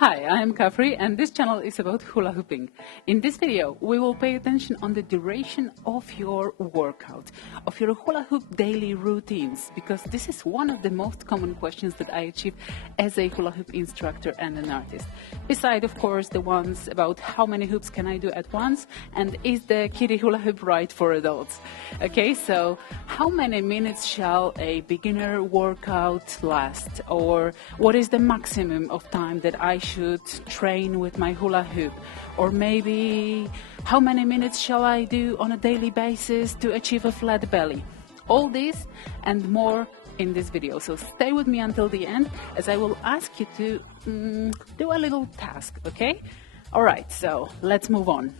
Hi, I'm Kafri and this channel is about hula hooping. In this video, we will pay attention on the duration of your workout, of your hula hoop daily routines, because this is one of the most common questions that I achieve as a hula hoop instructor and an artist. Beside, of course, the ones about how many hoops can I do at once and is the kiddie hula hoop right for adults? Okay, so how many minutes shall a beginner workout last? Or what is the maximum of time that I should train with my hula hoop? Or maybe how many minutes shall I do on a daily basis to achieve a flat belly? All this and more in this video, so stay with me until the end as I will ask you to do a little task, okay? Alright, so let's move on.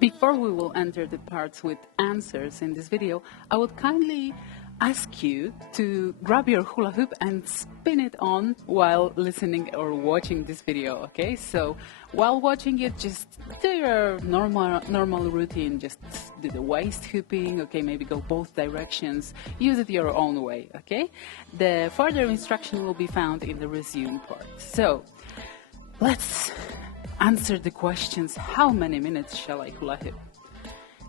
Before we will enter the parts with answers in this video, I would kindly ask you to grab your hula hoop and spin it on while listening or watching this video, okay? So while watching it, just do your normal routine, just do the waist hooping, okay? Maybe go both directions, use it your own way, okay? The further instruction will be found in the resume part. So let's answer the questions. How many minutes shall I hula hoop?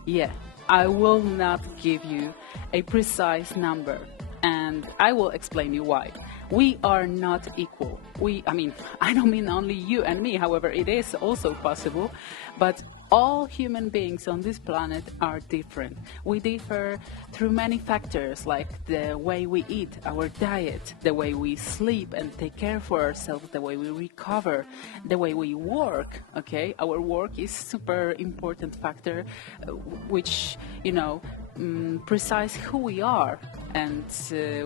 Yeah, I will not give you a precise number, and I will explain you why. We are not equal. I don't mean only you and me, however, it is also possible, but all human beings on this planet are different. We differ through many factors, like the way we eat, our diet, the way we sleep and take care for ourselves, the way we recover, the way we work, okay? Our work is super important factor, which, precise who we are and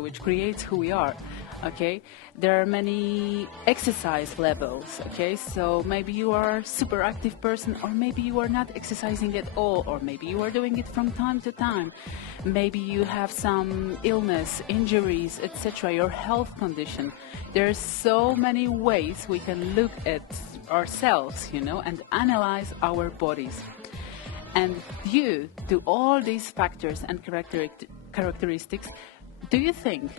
which creates who we are. Okay, there are many exercise levels, okay, so maybe you are a super active person, or maybe you are not exercising at all, or maybe you are doing it from time to time, maybe you have some illness, injuries, etc., your health condition. There are so many ways we can look at ourselves, and analyze our bodies. And due to all these factors and characteristics, do you think,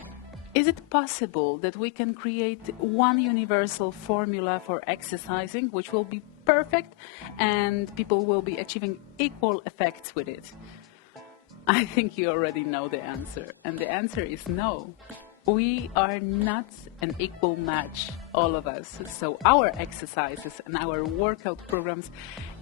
is it possible that we can create one universal formula for exercising which will be perfect and people will be achieving equal effects with it? I think you already know the answer, and the answer is no. We are not an equal match, all of us, so our exercises and our workout programs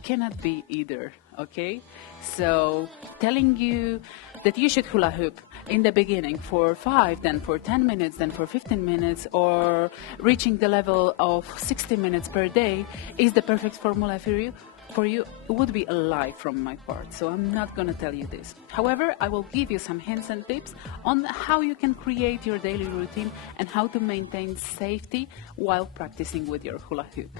cannot be either, okay? So telling you that you should hula hoop in the beginning for 5, then for 10 minutes, then for 15 minutes, or reaching the level of 60 minutes per day is the perfect formula for you, it would be a lie from my part, so I'm not going to tell you this. However, I will give you some hints and tips on how you can create your daily routine and how to maintain safety while practicing with your hula hoop.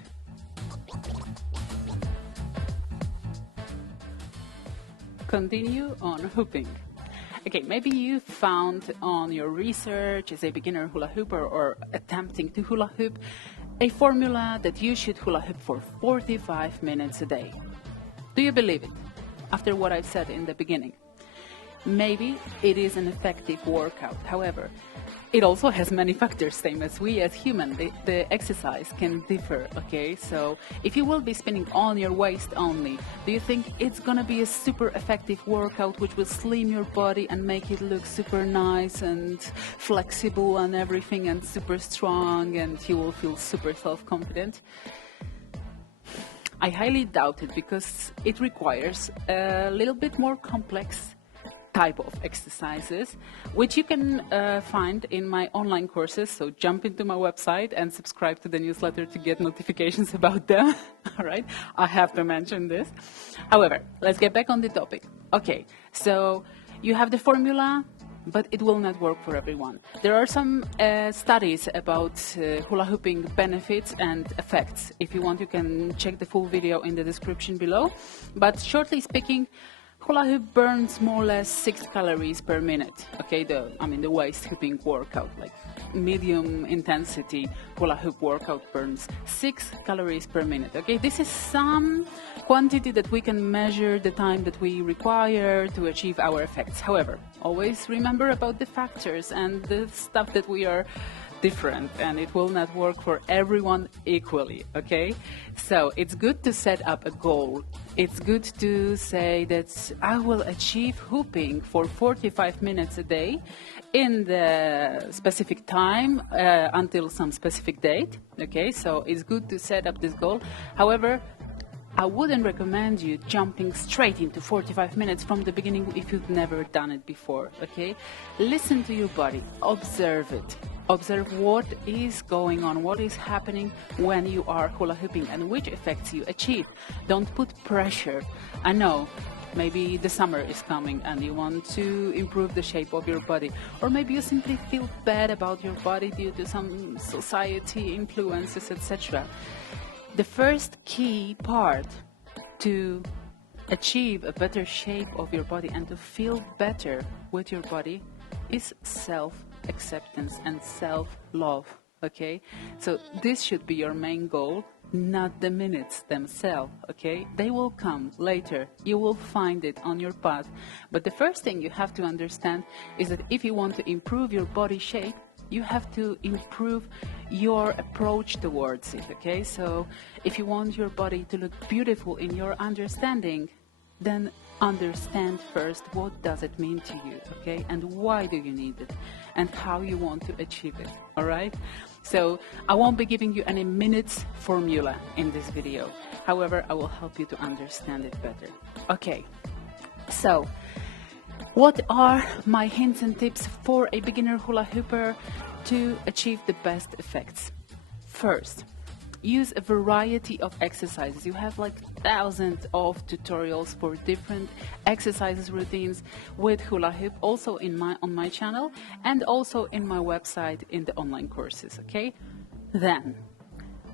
Continue on hooping. Okay, maybe you found on your research as a beginner hula hooper or attempting to hula hoop a formula that you should hula hoop for 45 minutes a day. Do you believe it? After what I've said in the beginning. Maybe it is an effective workout. However, it also has many factors, same as we as humans. The exercise can differ, okay? So if you will be spinning on your waist only, do you think it's gonna be a super effective workout which will slim your body and make it look super nice and flexible and everything and super strong and you will feel super self-confident? I highly doubt it, because it requires a little bit more complex type of exercises, which you can find in my online courses, so jump into my website and subscribe to the newsletter to get notifications about them. All right, I have to mention this. However, let's get back on the topic. Okay, so you have the formula, but it will not work for everyone. There are some studies about hula hooping benefits and effects. If you want, you can check the full video in the description below. But shortly speaking, Hula hoop burns more or less 6 calories per minute. Okay, the waist hooping workout, like medium intensity hula hoop workout burns 6 calories per minute. Okay, this is some quantity that we can measure the time that we require to achieve our effects. However, always remember about the factors and the stuff that we are different, and it will not work for everyone equally, okay? So it's good to set up a goal. It's good to say that I will achieve hooping for 45 minutes a day in the specific time until some specific date, okay? So it's good to set up this goal. However, I wouldn't recommend you jumping straight into 45 minutes from the beginning if you've never done it before, okay? Listen to your body, observe it. Observe what is going on, what is happening when you are hula hooping and which effects you achieve. Don't put pressure. I know, maybe the summer is coming and you want to improve the shape of your body, or maybe you simply feel bad about your body due to some society influences, etc. The first key part to achieve a better shape of your body and to feel better with your body is self-acceptance and self-love, okay? So this should be your main goal, not the minutes themselves, okay? They will come later. You will find it on your path. But the first thing you have to understand is that if you want to improve your body shape, you have to improve your approach towards it, okay? So if you want your body to look beautiful in your understanding, then understand first what does it mean to you, okay? And why do you need it? And how you want to achieve it, all right? So I won't be giving you any minutes formula in this video. However, I will help you to understand it better. Okay, so what are my hints and tips for a beginner hula hooper to achieve the best effects? First, use a variety of exercises. You have like thousands of tutorials for different exercises, routines with hula hoop, also on my channel and also in my website in the online courses, okay? Then,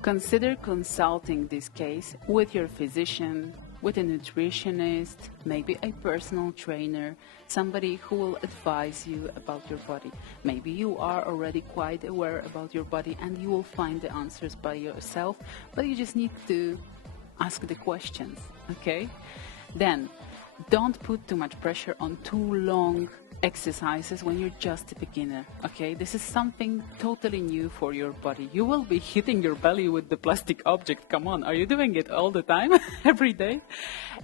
consider consulting this case with your physician, with a nutritionist, maybe a personal trainer, somebody who will advise you about your body. Maybe you are already quite aware about your body and you will find the answers by yourself, but you just need to ask the questions, okay? Then, don't put too much pressure on too long exercises when you're just a beginner, okay? This is something totally new for your body. You will be hitting your belly with the plastic object. Come on, are you doing it all the time, every day?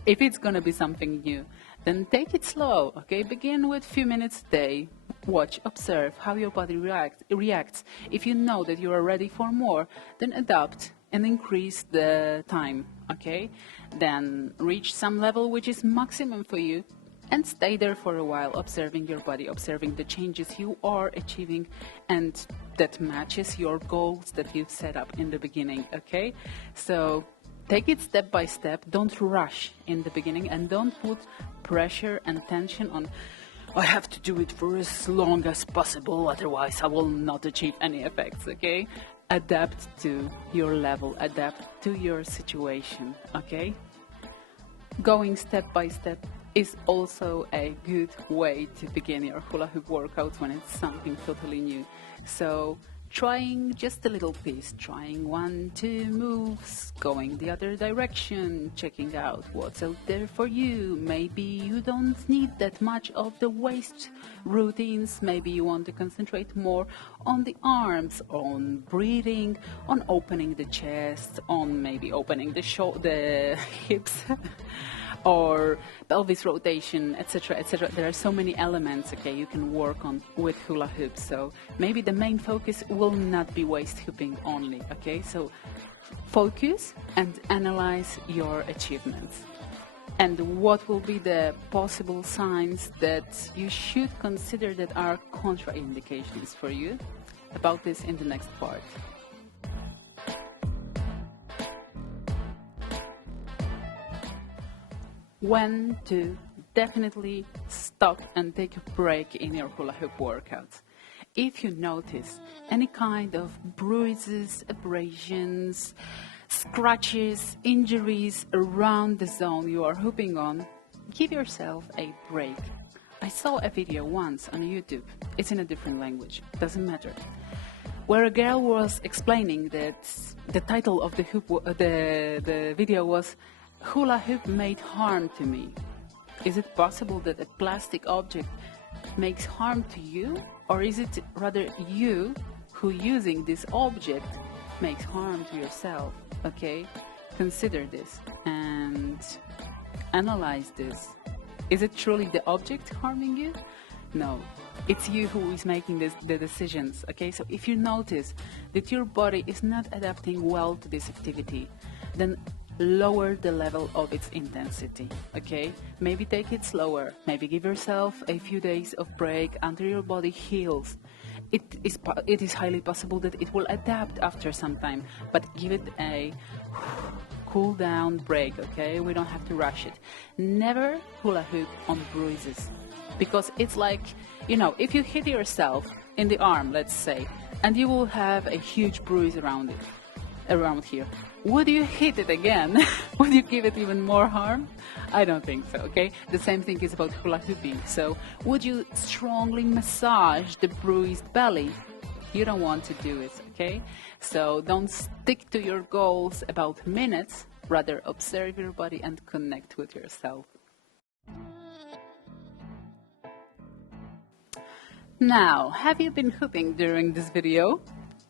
If it's gonna be something new, then take it slow, okay? Begin with a few minutes a day. Watch, observe how your body reacts. If you know that you are ready for more, then adapt and increase the time, okay? Then reach some level which is maximum for you and stay there for a while, observing your body, observing the changes you are achieving and that matches your goals that you've set up in the beginning, okay? So take it step by step. Don't rush in the beginning and don't put pressure and tension on, I have to do it for as long as possible, otherwise I will not achieve any effects, okay? Adapt to your level, adapt to your situation, okay? Going step by step is also a good way to begin your hula hoop workouts when it's something totally new. So trying just a little piece, trying 1-2 moves, going the other direction, checking out what's out there for you. Maybe you don't need that much of the waist routines. Maybe you want to concentrate more on the arms, on breathing, on opening the chest, on maybe opening the hips or pelvis rotation, etc., etc. There are so many elements, okay, you can work on with hula hoops. So maybe the main focus will not be waist hooping only, okay? So focus and analyze your achievements. And what will be the possible signs that you should consider that are contraindications for you? About this in the next part. When to definitely stop and take a break in your hula hoop workouts. If you notice any kind of bruises, abrasions, scratches, injuries around the zone you are hooping on, give yourself a break. I saw a video once on YouTube. It's in a different language, doesn't matter, where a girl was explaining that the title of the hoop, the video was "Hula hoop made harm to me." Is it possible that a plastic object makes harm to you, or is it rather you who using this object makes harm to yourself? Okay, consider this and analyze this. Is it truly the object harming you? No, it's you who is making the decisions. Okay, so if you notice that your body is not adapting well to this activity, then lower the level of its intensity. Okay, maybe take it slower, maybe give yourself a few days of break until your body heals. It is highly possible that it will adapt after some time, but give it a cool down break. Okay, we don't have to rush it. Never hula hoop on bruises, because it's like, you know, if you hit yourself in the arm, let's say, and you will have a huge bruise around here. Would you hit it again? Would you give it even more harm? I don't think so, okay? The same thing is about hula hooping. So would you strongly massage the bruised belly? You don't want to do it, okay? So don't stick to your goals about minutes, rather observe your body and connect with yourself. Now, have you been hooping during this video?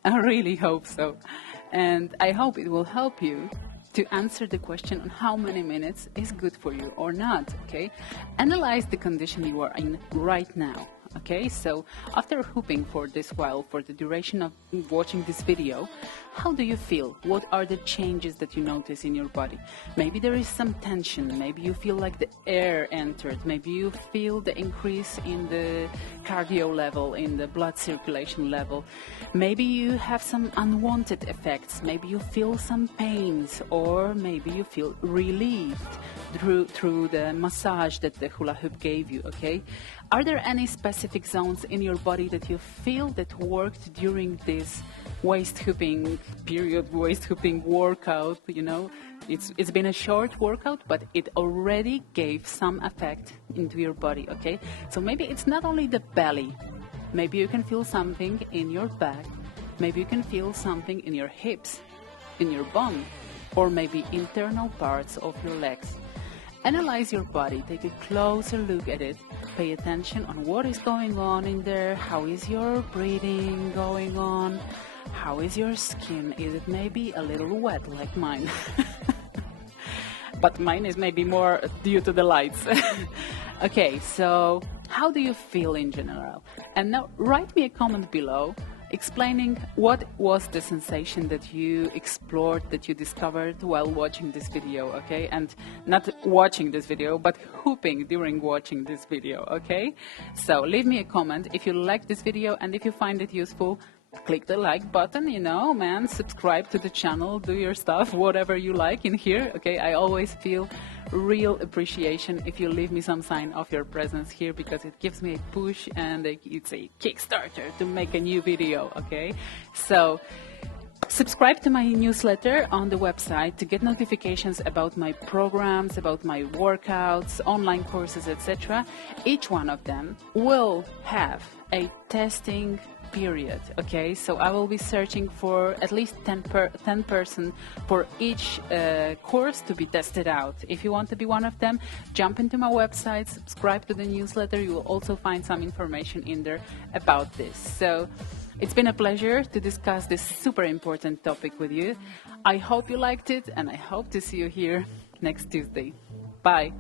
I really hope so. And I hope it will help you to answer the question on how many minutes is good for you or not, okay? Analyze the condition you are in right now, okay? So after hooping for this while, for the duration of watching this video, how do you feel? What are the changes that you notice in your body? Maybe there is some tension, maybe you feel like the air entered, maybe you feel the increase in the cardio level, in the blood circulation level, maybe you have some unwanted effects, maybe you feel some pains, or maybe you feel relieved through the massage that the hula hoop gave you, okay? Are there any specific zones in your body that you feel that worked during this waist hooping period, waist hooping workout? You know, it's been a short workout, but it already gave some effect into your body, okay? So maybe it's not only the belly. Maybe you can feel something in your back. Maybe you can feel something in your hips, in your bum, or maybe internal parts of your legs. Analyze your body, take a closer look at it, pay attention on what is going on in there, how is your breathing going on, how is your skin, is it maybe a little wet like mine? But mine is maybe more due to the lights. Okay, so how do you feel in general? And now write me a comment below explaining what was the sensation that you explored, that you discovered while watching this video, okay? And not watching this video, but hooping during watching this video, okay? So leave me a comment if you like this video, and if you find it useful, click the like button, you know, man, subscribe to the channel, do your stuff, whatever you like in here, okay? I always feel real appreciation if you leave me some sign of your presence here, because it gives me a push and it's a Kickstarter to make a new video, okay? So subscribe to my newsletter on the website to get notifications about my programs, about my workouts, online courses, etc. Each one of them will have a testing period, okay? So I will be searching for at least 10 person for each course to be tested out. If you want to be one of them, jump into my website, subscribe to the newsletter. You will also find some information in there about this. So it's been a pleasure to discuss this super important topic with you. I hope you liked it, and I hope to see you here next Tuesday. Bye.